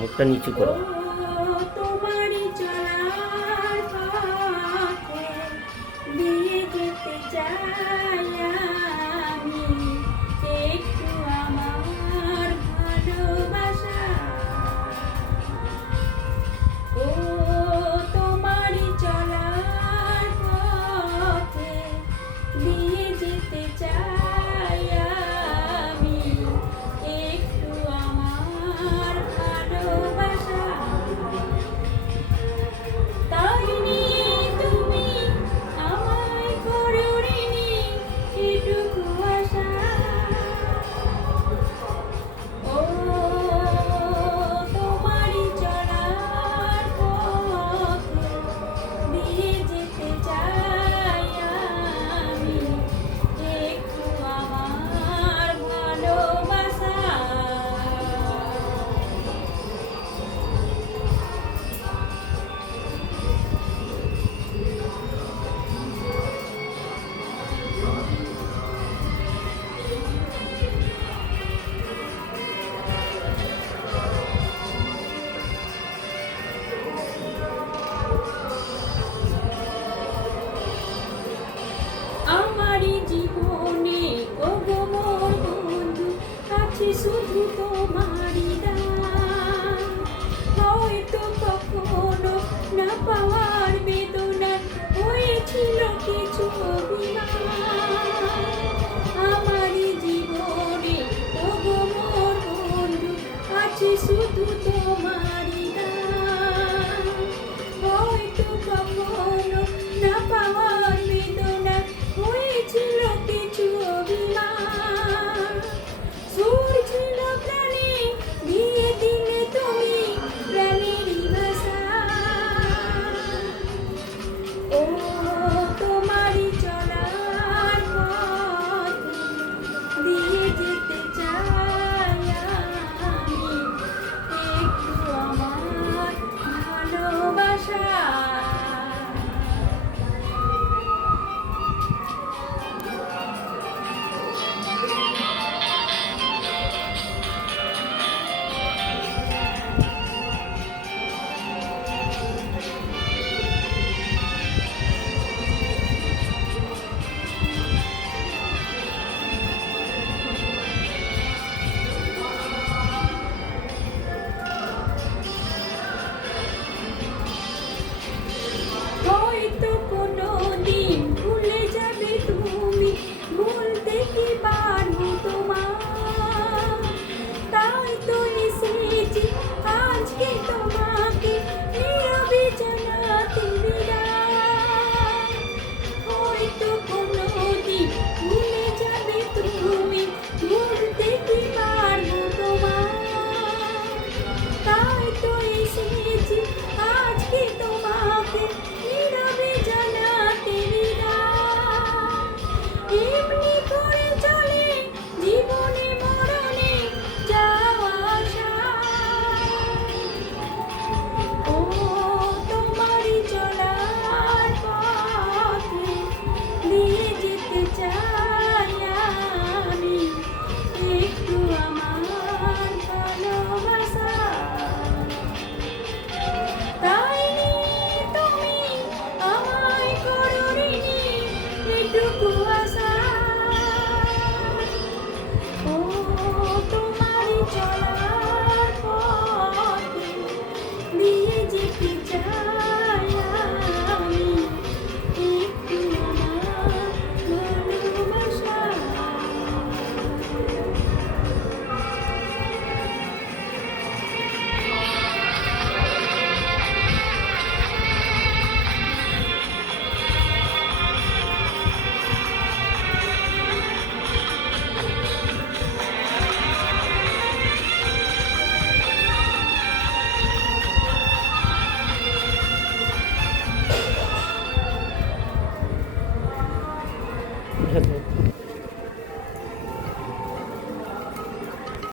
মুখটা নিচু করো। তোমারই চলার পথে দিয়ে যেতে চাই আমি একটু আমার ভালোবাসা। ও তোমারই চলার পথে দিয়ে যেতে চাই আমি একটু আমার ভালোবাসা। তাই নিয়ে তুমি আমায় করো ঋণী এটুকু আশা। ও তোমারই চলার পথে দিয়ে যেতে চাই আমি একটু আমার ভালোবাসা। আমারই জীবনে ওগো মোর বন্ধু আছে শুধু তোমারই দান। হয়তো কখনো না পাওয়ার বেদনা হয়েছিল কিছু অভিমান। আমারই জীবনে ওগো মোর বন্ধু আছে শুধু তোমারই দান। হয়তো কখনো না পাওয়ার বেদনা হয়েছিল কিছু অভিমান। সুর ছিল প্রাণে দিয়ে দিলে তুমি প্রাণেরই ভাষা। ও তোমারই চলার পথে দিয়ে যেতে চাই আমি একটু আমার ভালোবাসা। হয়তো কোনো দিন ভুলে যাবে তুমি, ভুলতে কি পারবো তোমার। তাই তো এসেছি আজকে তোমাকে নীরবে জানাতে বিদায়। হয়তো কোনো দিন ভুলে যাবে তুমি, ভুলতে কি পারবো তোমার। তাই তো এসেছি আজকে তোমাকে নীরবে জানাতে বিদায়। এমনি